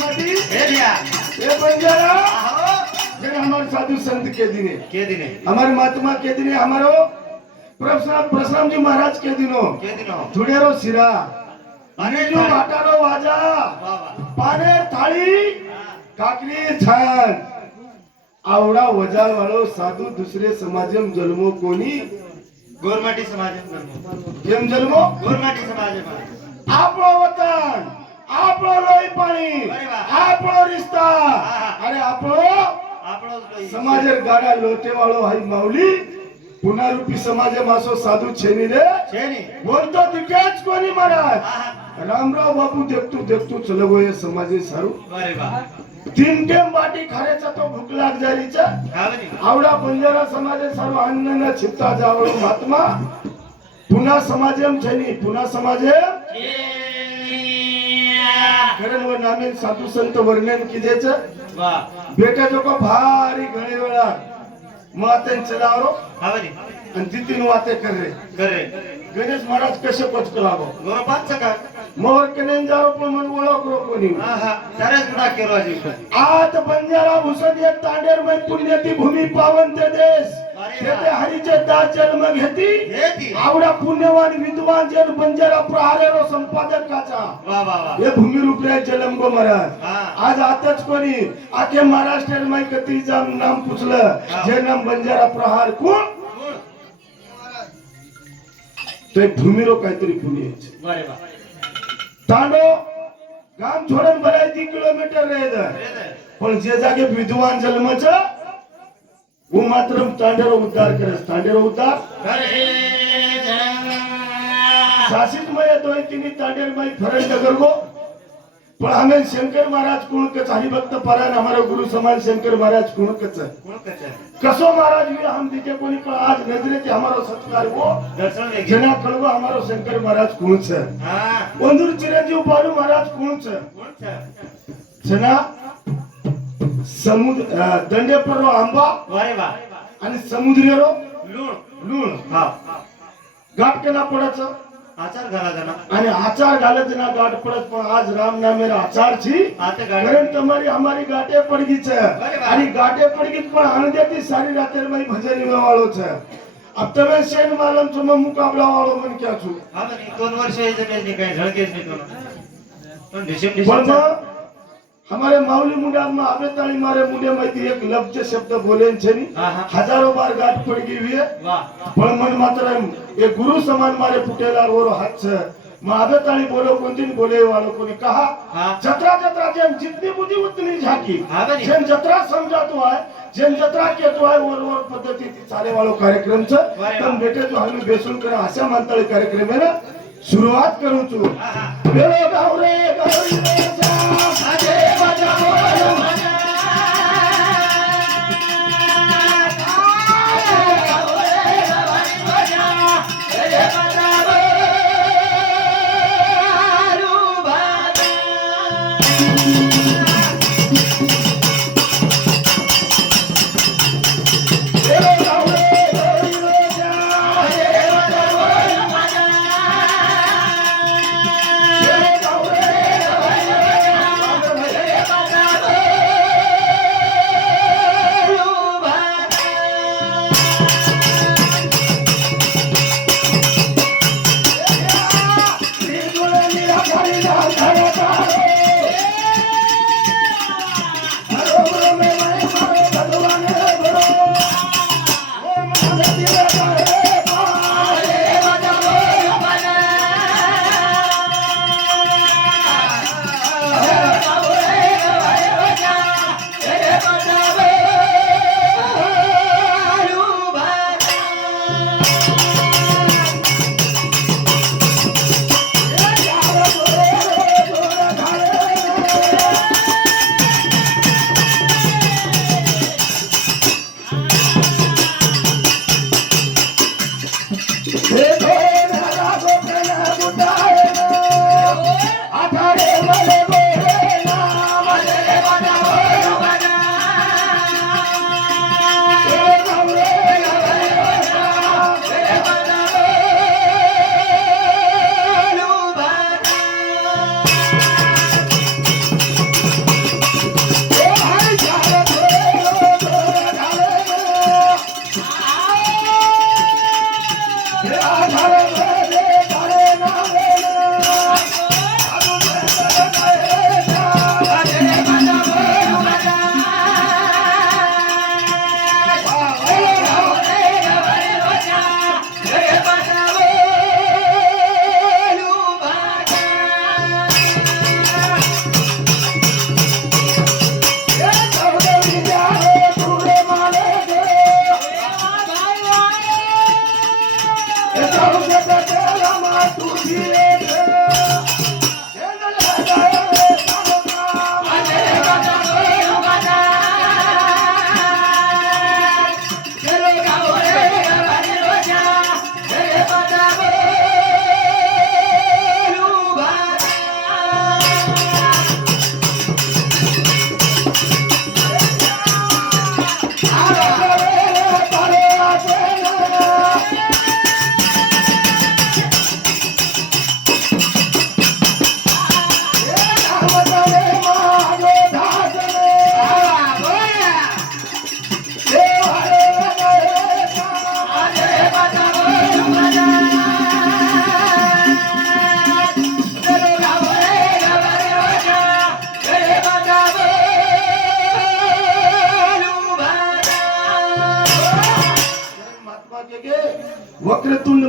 माटी हे दिया ये बंजारा आहो जन हमारे साधु संत के के दिने हमारे महात्मा के दिने हमारो परशुराम जी महाराज के दिनो धुड़ेरो सिरा पाने जो बाटारो वाजा वाह पाने थाळी काकरी छान आवडा वजाल वालो साधू दुसरे समाजम जन्मो कोणी गोरमाटी समाज केम जन्मो गोरमाटी समाज आपलो वतन आपलो लोई पाणी अरे वाह. आपलो रिश्ता अरे आपलो આપણો समाजेर गाडा लोटे वाळो हाई माऊली पुन्हा रूपी समाजे मासो साधू छेनी रे છે ને बोलतो तिकेच कोणी महाराज આહા रामराव बापू देखतो चलो गो ये समाजे सारू અરે વાહ तीन टेम बाटी खाण्याचा तो भूक लाग जारीचा ખાવાની आवडा बंजारा समाजे सर्व अन्न न छित्ता जावळो महात्मा पुन्हा समाजेम छेनी पुन्हा समाजे कारण व नामे साधू संत वर्णन किजेच વાહ बेटा जो को भारी घणे वेळा मातेन चलावरो ખાવાની आणि तितीन वाते कर रे કરે गणेश महाराज कसे पचकलावो ગોરો પાંચ સકા मोर कनेन जारो पण मन ओळख रो कोणी આહા તારે જ ગુડા કેરો જીવ आत बंजारा भूषण एक तांडेर मै पुण्यती भूमी पावन ते देश तेथे हरीचे दास जन्म घेती हेती आवडा पुण्यवान विद्वान जन बंजारा प्रहारेरो संपादकाचा વાહ વાહ વાહ हे भूमी रूपले जन्म गो महाराज હા आज आताच कोणी आखे महाराष्ट्र मै कती जाम नाम पुछलं जे नाम बंजारा प्रहार कोण કોણ ते भूमीरो काहीतरी पुण्य आहे. વારે વાહ तांडो गाम छोडून बरायची किलोमीटर रेद રે દે पण जे जागे विद्वान जन्मच वो मात्र तांडेरो उद्धार करस तांडेरो उद्धार કરે शासित मय दोय तिनी तांडेर मय फरक नगर गो पण हमें शंकर महाराज कुणकच हरिभक्त परायण हमारा गुरु समान शंकर महाराज कुणकच કોણ કચે कसो महाराज भी हम दिखे कोणी पण आज नजरे ते हमारो सत्कार वो દર્શન લઈ जना कळगो हमारो शंकर महाराज कुणच હા वंदूर चिरंजीव बालू महाराज कुणच કોણ છે जना समुद्र दंडेपर आंबा વારે વાહ आणि समुद्रेरो લૂણ लूण હા गाठ केना पडायचं આચાર ઘરા જના आणि आचार घालत ना गाठ पडत पण आज राम नामेर आचार छी આતે ગાડી कारण तुम्हारी हमारी गाठे पडगी छे आणि गाठे पडगी पण आणद्याती सारी रातेर मई भजन वाळो छे अब तमे शेन मालम तुम मुकाबला वाळो मन क्या छु હા બની 2 વર્ષ એ જમે ની કઈ ઝળકેજ ની કોનો પણ ડિસિપ્લિન पण मग हमारे माऊली मुंडा में आबे ताली मारे मुंडे में एक लफ्ज शब्द बोलेन छे नी હા હા हजारों बार गाठ पडगी हुई વાહ पण मन मात्र एक गुरु समान मारे फुटेला और हाथ छे महाबे ताली बोलो कोणतीन बोले वालो कोणी कहा હા जत्रा जत्रा जेन जितनी बुद्धि उतनी झाकी હા બની जेन जत्रा समजातो आहे जेन जत्रा केतो आहे वर पद्धती चाले वालो कार्यक्रम छ वारे तम बेटे जो हमें बेसून करा अशा मानताळे कार्यक्रम आहे ना सुरुवात करू छु હા હા बेलो गावरे गौरी रे सा આજે બજાવો बेलो गावरे गौरी रे सा बेलो गावरे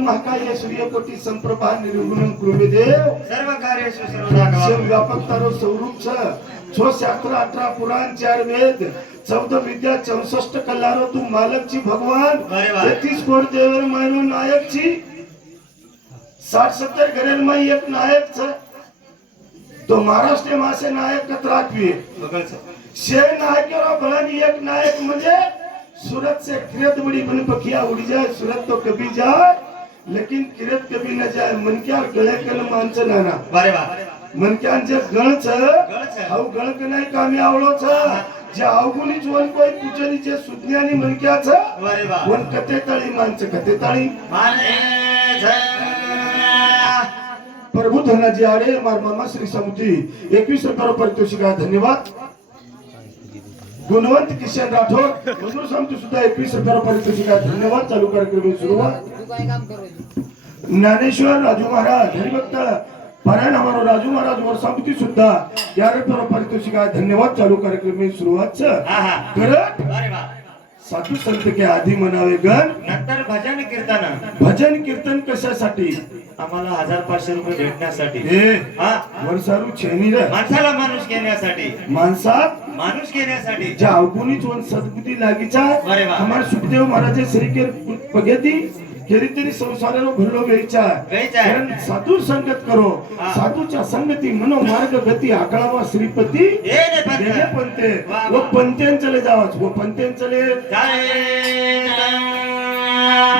महाकाय सूर्यकोटी संप्रभा निर्गुण कृमेदेव सर्व कार्येषु सर्वदा शिव व्यापक तारो स्वरूप छो शास्त्र 18 पुराण 4 वेद 14 विद्या 64 कल्लारो तू मालक ची भगवान अरे वा. 33 कोट देवर मायनो नायक ची 60-70 घरेल में एक नायक छ तो महाराष्ट्र मासे नायक कतराकवी शे नायक भलानी एक नायक म्हणजे सूरत से किरत बड़ी बन पखिया उड़ जाए सूरत तो कभी जाए लेकिन किरत कभी न जाए मन क्या गळे कन माणसं नाना अरे वा मन क्या जे गळ छ हाउ गळ क नाही कामी आवळो छ जे अवगुणी जोन कोई पूजनी जे सुज्ञानी मन क्या छ अरे वा वन कते ताळी माणसं कते ताळी माने छ प्रभु धनाजी आडे मार मामा श्री समुती 21 रुपये पारितोषिक आहे धन्यवाद गुणवंत किशन राठोड मजूर समिती सुद्धा 21 रुपये पारितोषिक आहे धन्यवाद चालू कार्यक्रम सुरुवात ज्ञानेश्वर राजू महाराज हरिभक्त पारायण हमारो राजू महाराज और समिती सुद्धा 11 रुपये पारितोषिक आहे धन्यवाद चालू कार्यक्रम सुरुवात करत अरे वा साधू संत के आधी म्हणावे गण नंतर भजन कीर्तन भजन कीर्तन कशासाठी आम्हाला 1500 रुपये भेटण्यासाठी हे हा वर्षारू छेनी रे माणसाला माणूस घेण्यासाठी माणसात माणूस घेण्यासाठी ज्या अवगुणी जोन सद्बुद्धी लागिचा अरे वा. हमारे सुखदेव महाराज श्री के पगेती केरीतरी संसाराला भरलो घ्यायचा घ्यायचा. कारण साधू संगत करो हा. साधूच्या संगती मनो मार्ग गती आकळावा श्रीपती हे रे पंत. गेले पंते वा, वा. वो पंतेन चले जावाच वो पंतेन चले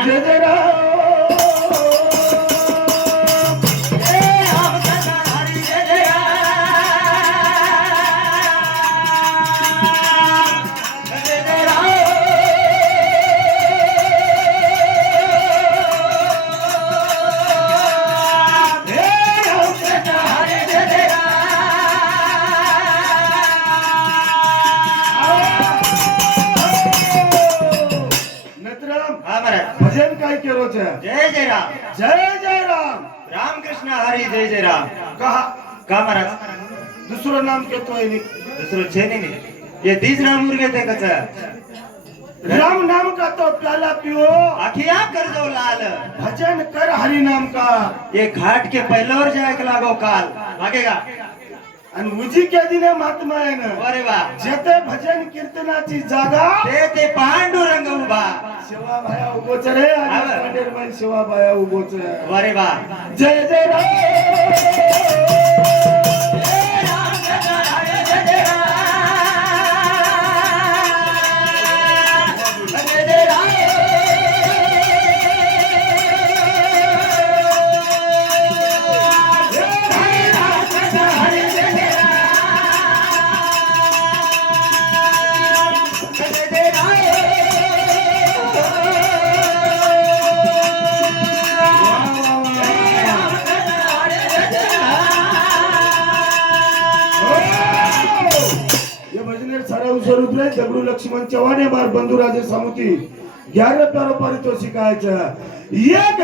जय जय राम भजन काय केलो छे जय जय राम जय जय राम रामकृष्ण हरी जय जय राम कहा का महाराज दुसरं नाम घेतोय मी दुसरं छे नहीं ये तीस राम मुर्गे थे कच राम नाम का तो प्याला पियो आखिया कर दो लाल भजन कर हरि नाम का ये घाट के पहलोर जाए के लागो काल लागेगा आणि मुजी के दिने महात्मा आहे ना अरे वा जेते भजन कीर्तनाची जागा ते पांडुरंग उभा शिवा भाया उभोच रे आणि आवर. पांडेरमन शिवा भाया उभोच अरे वा जय जय राम स्वरूप रे दगडू लक्ष्मण चव्हाण बार बंधू राजे सामुती 11 रुपये पारितोषिक आहे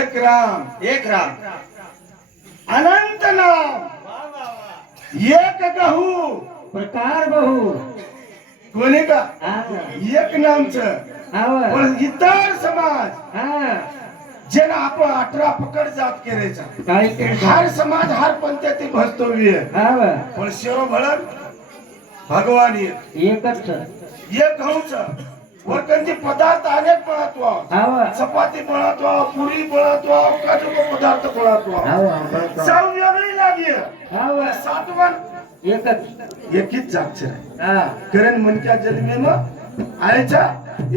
एक राम एक राम अनंत नाम एक गहू प्रकार बहु कोणी का हा एक नामचं आव पण इतर समाज हा जेना आपण 18 पकड जात करायचा काय केलं हर समाज हर पंचायती भस्तव्य आव पण शेरो भळन भगवान एकच एक गहूच वरकंची पदार्थ अनेक बनतो आव चपाती बनतो पुरी बनतो काजू पदार्थ बनतो आव सब वेगळी लागी आव सातवन एकच एकीच जागचे हा कारण मनक्या जन्मे मग आयच्या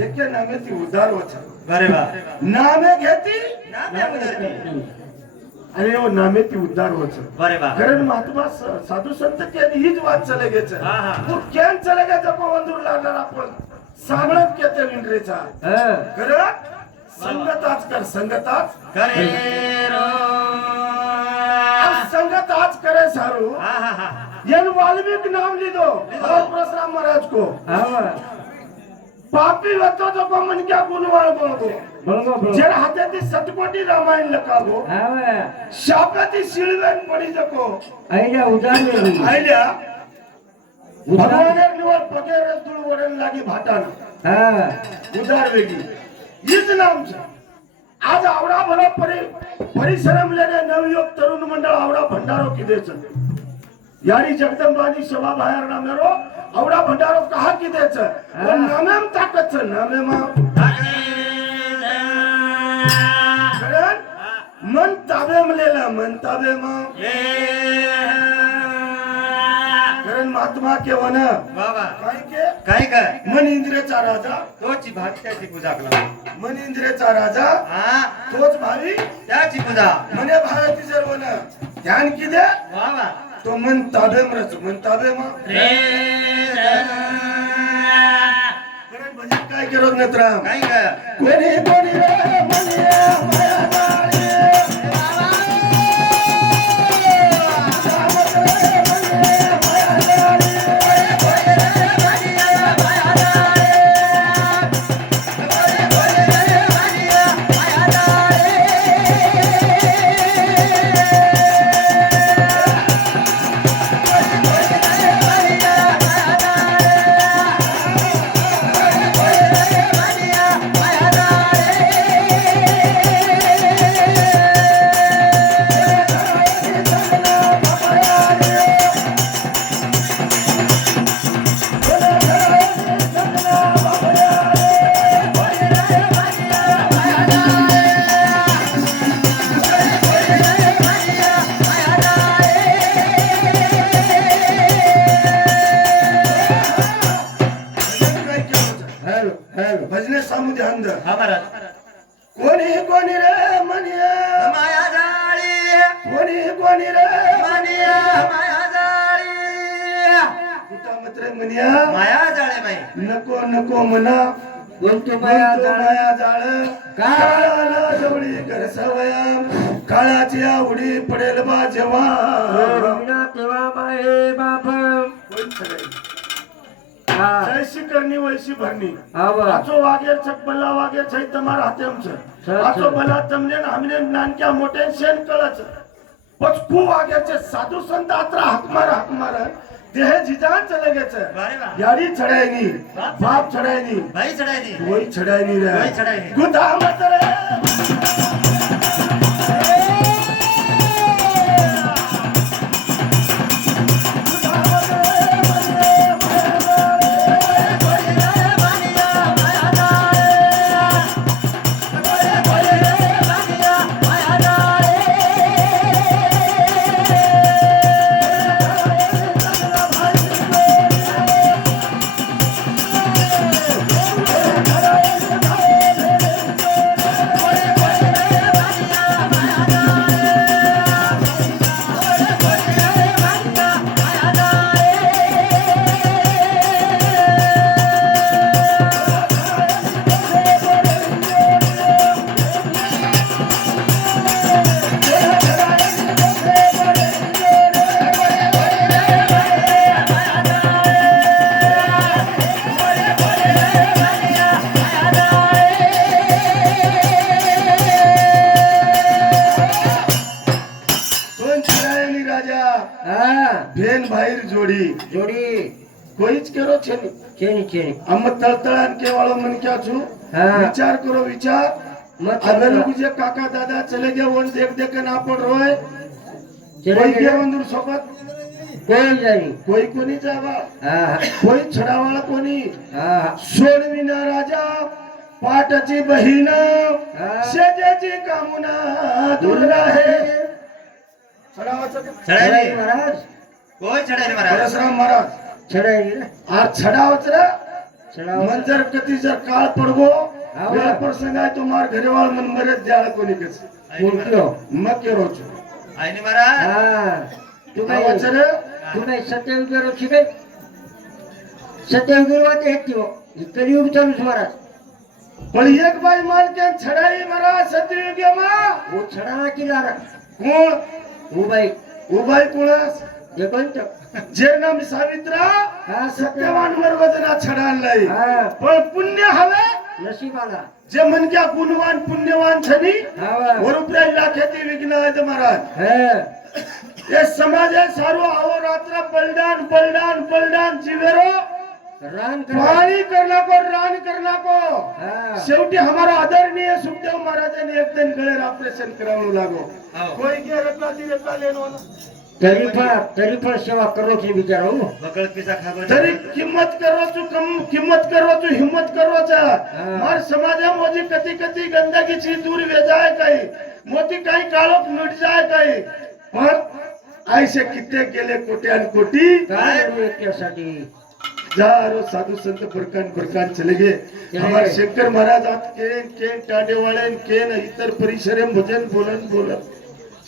एके नामे ती उदार वचन अरे वा नामे घेती नामे उदारती. अरे वो नामे ती उदार वचन अरे वा कारण महात्मा साधू संत के हीच बात चले गेच हा, हा. तू केन चले गेच को वंदूर लागणार आपण सामळत केते विंडरेचा हा खरं संगताच कर संगताच करे रो. संगताच करे सारू हा हा हा यन वाल्मीकि नाम लीधो और परशुराम महाराज को आव पापी होतो तो को मन क्या गुणवाळ बोलतो बरोबर जर हाताती सतकोटी रामायण लकावो आव शापाती शिळवेन पडी जको आईला उदार आयल्या उदार भगवान निवड पगे रसदुळ वरण लागी भाटान हा उदार वेगी हीच नामच आज आवडा भला परिश्रम लेने नवयुवक तरुण मंडळ आवडा भंडारो किदेच यारी जगदंबानी सभा बाहेर नामेरो आवडा भंडारो कहा किदेच पण नामेम ताकत नामेमा कारण मन ताबेम लेला मन ताबेमा कारण महात्मा के वन बाबा काय के काय काय मन इंद्रियचा राजा तोची भावी त्याची पूजा करा मन इंद्रियचा राजा हा तोच भावी त्याची पूजा मने भारती सर्वन ध्यान किदे बाबा तो मन ताबेम रच मन ताबेमा रे कारण भजन काय करत नेत्राम काय काय कोणी कोणी रे मने माया जाळे भजने सामू ध्यान द हा महाराज कोणी कोणी रे मनिया माया जाळी कोणी कोणी रे मानिया माया जाळी कुठं मत्र मनिया माया जाळे माई नको नको मना बोलतो माया माया माया जाळ काळाला जवळी कर सवया काळाची आवडी पडेल बा जेव्हा रविना तेव्हा माये बाप हा जैसी करनी वैसी भरनी आव आचो वागेर छक बल्ला वागेर छै तमार हातेम छ आचो बल्ला तमने हमने नानक्या मोठे शेन कळच पच कु वागेर छे साधू संत आत्रा हाक मार देह जिजान चले गेछ अरे वा यारी छडायनी बाप छडायनी भाई चढायची कोई छडायनी रे कोई छडायनी. गुदा मत रे ભાઈ જોડી કોઈ જ કેરો છે ને ચેની આમ તળતળાન કેવાળો મન ક્યાં છું હા. વિચાર કરો વિચાર મત અમે કરો. લોકો જે કાકા દાદા ચલે ગયા વન દેખ દેખ ના પણ રોય ચલે કોઈ ગયા? ગયા વંદુર સોબત કોઈ જાય કોઈ કોની જાવા હા કોઈ છડાવાળા કોની હા सोडविना राजा पाटची बहीण हा. शेजाची कामुना दूर राहे छडावाचं का? ચડાય નહીં. महाराज કોઈ ચડાય નહીં મહારાજ. परशुराम महाराज चढाई रे आ छडावच रे चढाव मंजर कती जर काळ पडगो हा. वेळ प्रसंग आहे तो मार घरेवाळ मन मरत जाळ कोणी कस बोलतो मग केरो छु આય નહીં મહારાજ. हा तू काय आवाज रे तू काय सत्ययुगीर होती काय सत्ययुगीर वाटे हेती हो कलियुग चालू છે महाराज पण एक बाई मालके छडाई महाराज सतयुगे मा वो छडा किनारा कोण वो बाई उबाई कोणस हे कोणतं जे नाम सावित्रा हा सत्यवान वजना छडान लई हा पण पुण्य हवे नशिबाला जे मनक्या गुणवान पुण्यवान छनी हा वरुप्राय लाखेती विघ्न आहेत महाराज हा ये समाज है सारो आवो रात्र बलिदान बलिदान बलिदान जीवेरो रान कर पाणी करना को रान करना को हा शेवटी हमारा आदरणीय सुखदेव महाराजांनी एक दिन गळेर ऑपरेशन करावं लागो આવો. कोई के रत्ना दी रत्ना लेनो ना तरी पण सेवा करो की विचारो બકળ પીસા ખાગો છે. तरी किंमत करो तू किंमत करो तू हिम्मत करो चा मार समाजा मोजी कती कती गंदगी ची दूर वे जाए काही मोती काही काळोख मिट जाए काही पण ऐसे किती गेले कोट्यान कोटी काय एकट्यासाठी हजारों साधु संत बरकान चले गए हमारे शंकर महाराज आत के टाडे वाले के न इतर परिसरे भजन बोलन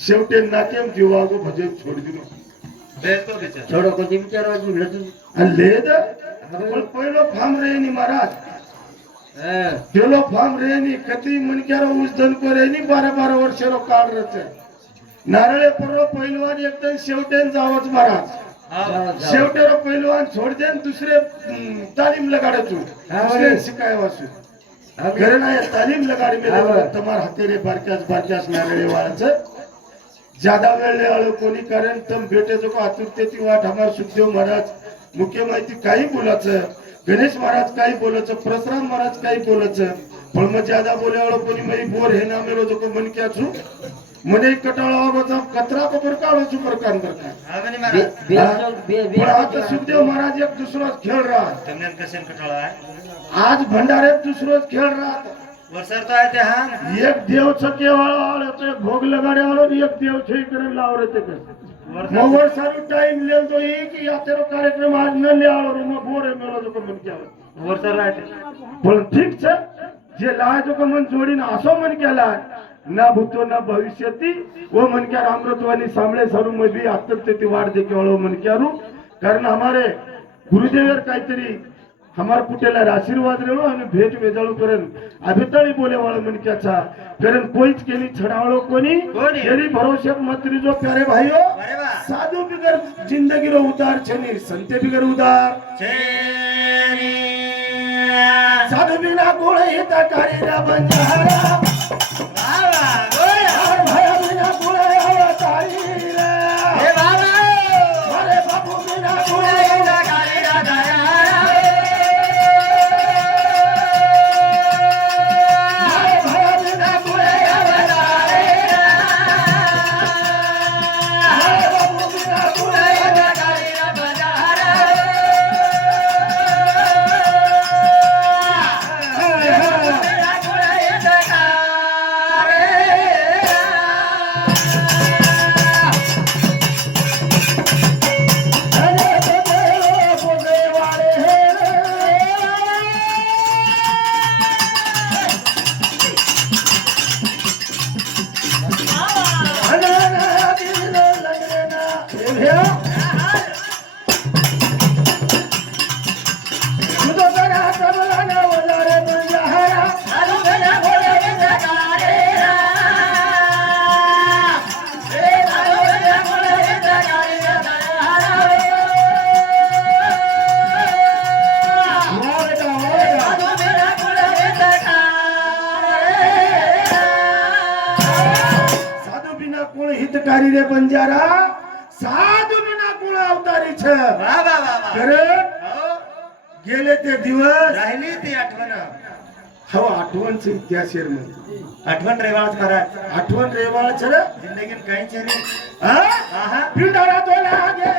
शेवटे नाकेम जीवागो भजन छोड़ दिलो બેસતો બિચારો. छोडो कधी विचारो लजू आणि लेद पण पहिलो फार्म रेनी महाराज हा पेलो फार्म रेनी कती मनक्यारो उजदन को रेनी 12 वर्षारो काळ रचे नारळे पर्व पहिलवान एकदम शेवटेन जावच महाराज આવો. शेवटेरो पहिलवान छोड़ देन दुसरे तालीम लगाड़े तू हाँ, दुसरे भाई। सिखाए वासु हा घरना ये तालीम लगाड़ी में हाँ, भाई। तमार हतेरे बारक्यास नारळे वाळाच ज्यादा वेळ ले आलो कोणी कारण तम भेटे जो को आतुरतेती वाट हमार सुखदेव महाराज मुख्य माहिती काही बोलायचं गणेश महाराज काही बोलायचं परशुराम महाराज काही बोलायचं पण मग ज्यादा बोले आलो कोणी मई बोर हे नामेलो जो को मन क्या छु मने कटाळा बचा कचरा को परकाळो छु परकान परकान આવે નહીં મહારાજ. पण आता सुखदेव महाराज एक दुसराच खेळ राहत તમને એમ કશે કટાળો આવે? आज भंडारे दुसरोच खेळ राहत વરસાદ તો આવે તે હા. एक देव छकेवाळा आलो तो एक भोग लगाडे आलो आणि एक देव छई करून लावरे ते વરસાદ मोवर सारू टाइम ले तो ये कि या तेरो कार्यक्रम आज न ले आलो रे मो बोरे मेलो जो को मन क्या વરસાદ આવે તે. पण ठीक छे जे लाय जो को मन जोडीने असो मन केला ना भूतो ना भविष्यती वो मन क्या अमृतवाणी सामळे सारू मध्ये आत्तरते वाढ देके वाळो मन क्यारू कारण हमारे गुरुदेवर काहीतरी हमार पुटेला आशीर्वाद रेलो आणि भेट वेजाळू करण अभिताळी बोले वाळो मन क्याचा कारण कोईच केली छडावळो कोणी कोणी? तेरी भरोसे मत रिजो प्यारे भाईओ અરે વાહ. साधु बिगर जिंदगी रो उदार छनी संते बिगर उदार છે ની. साधु बिना गुण हिता कारी रा बंजारा વાહ વાહ. ગોળા. हर भया बिना गुण अवतारी रे એ બાબા. अरे बाबू बिना गुण ગુણા ગાલી રાધાયા. हर भया बिना गुण अवतारी रे अरे बाबू बिना गुण ગાલી રાધાયા. साधु बिना गुण हितकारी रे बंजारा साधु बिना गुण अवतारी छ वा वा वा वा. खरं हो, गेले ते दिवस राहिली ती आठवण. हो आठवणचे इतिहास आहे रे. आठवण रेवाळ महाराज. आठवण रेवाळ छ रे. जिंदगीत काहीच रे. हा आहा. पिंडारा तो लागे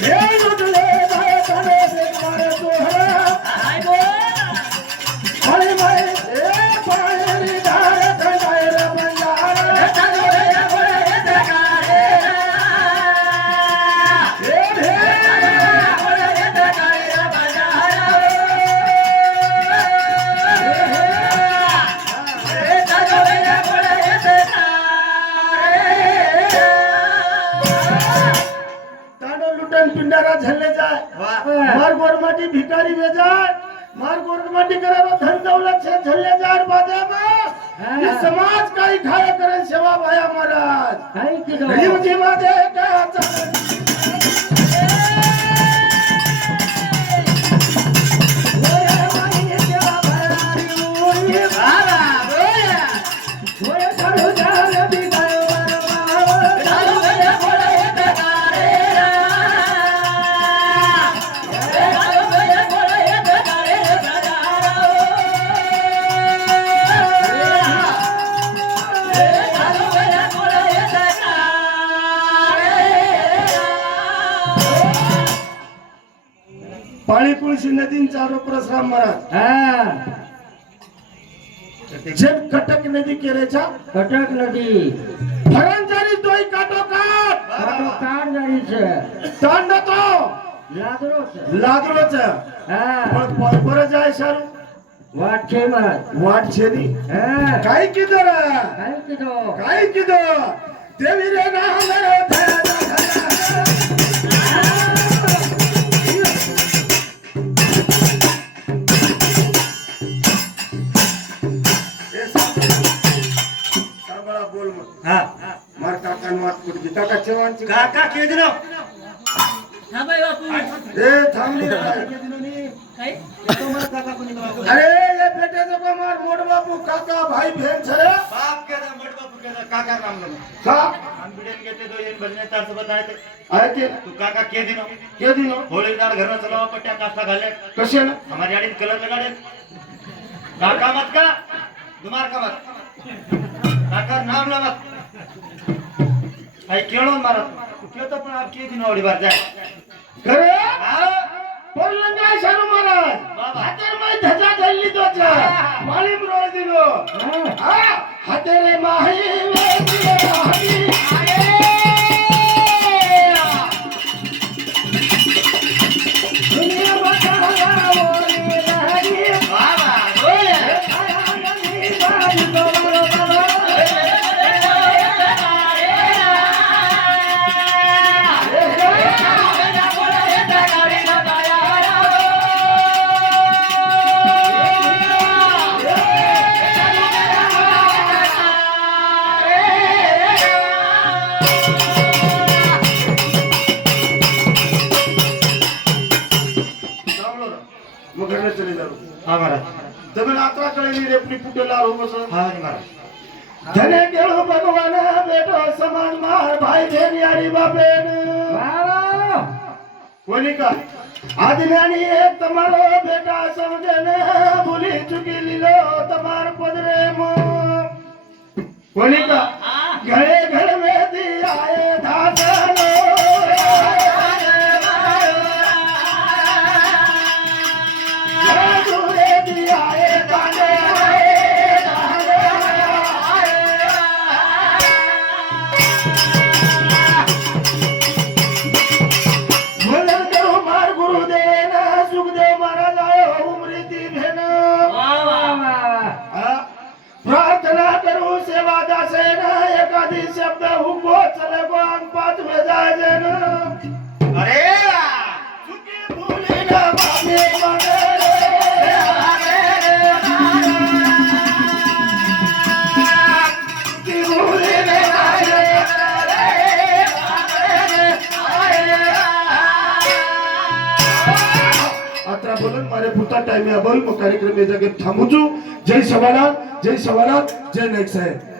हे जुटले बाय तने मारे तो हाय गो. हरे माय ए पायरी धार खंडायर बंजारा पिंडारा झल्ले जाए मार गोरमाटी भिकारी में जाए मार गोरमाटी करे धन दौलत से झल्ले जाए बादे में ये समाज का ही खाया करे सेवा भाया महाराज काय केलं गरीब जीवा दे का पाणी कुळशी नदीन चारो परशुराम महाराज हा जब कटक नदी केरेचा कटक नदी फरंजारी दोई काटो काट काटो काढ जायचं तांड तो लादरोच लादरोच हा पण परपर जाय सारू वाट छे महाराज वाट छेनी हा काय किदर काय केलं काय किदर देवी रे नाम रे धरा बोल मग हा. मार काका मात कुठे काका चेवांची काका केली ना. ए थांबली रे बाई. अरे ये बेटे को मार मोड बापू काका भाई बहन छे बाप केला मोठ बापू केला काका नाम लो. का हम बिडन घेते तो येन बजने तार सोबत आहे ते. आहे के तू काका के दिनो. के दिनो होळीदार घरनं चलावा पट्ट्या काष्टा घाले. कसे ना हमारी गाड़ी कलर लगाड़े. काका मत का तुम्हार का मत. काका नाम ला मत. आई केळो मारत. क्यों तो पण आप के दिन ओडी बार जाए. खरे हा? बोलंगा शरू महाराज बाबा. हातेर मै धजा धरली तो छे मालिम रोज दिनो हा हातेरे माही वे दिले माही दुनिया बचावा ओरी लहरी बाबा बोले. मग घरने चले जाओ हा महाराज. તમે નાત્રા કળેલી રેપની ફૂટેલા રહો છો हा महाराज. ધને કેળો ભગવાન બેટો સમાજ માર ભાઈ બેન યારી બાપેન वाव કોની કા આદિનાની એક તમારો બેટા સમજે ને ભૂલી ચૂકી લીલો તમાર પદરે મો કોની કા ઘરે ઘર મે દિયાએ ધાસનો ઘરે દિયાએ દાને ભજન કરો માર ગુરુદેવ સુખદેવ મહારાજ આયો ઉમરીતી ભેન હા? પ્રાર્થના કરું સેવા દાસે એકાદી શબ્દ ઉભો ચલે ગોન પાત વેજાય જેન अरे સુખી ભૂલી ના બાપે મને સુખી ભૂલી ને आता बोलून मारे पुरता टाइम आहे बोल मग कार्यक्रम या जागेत थांबू जय सवाला जय सवानाथ जय नाईक साहेब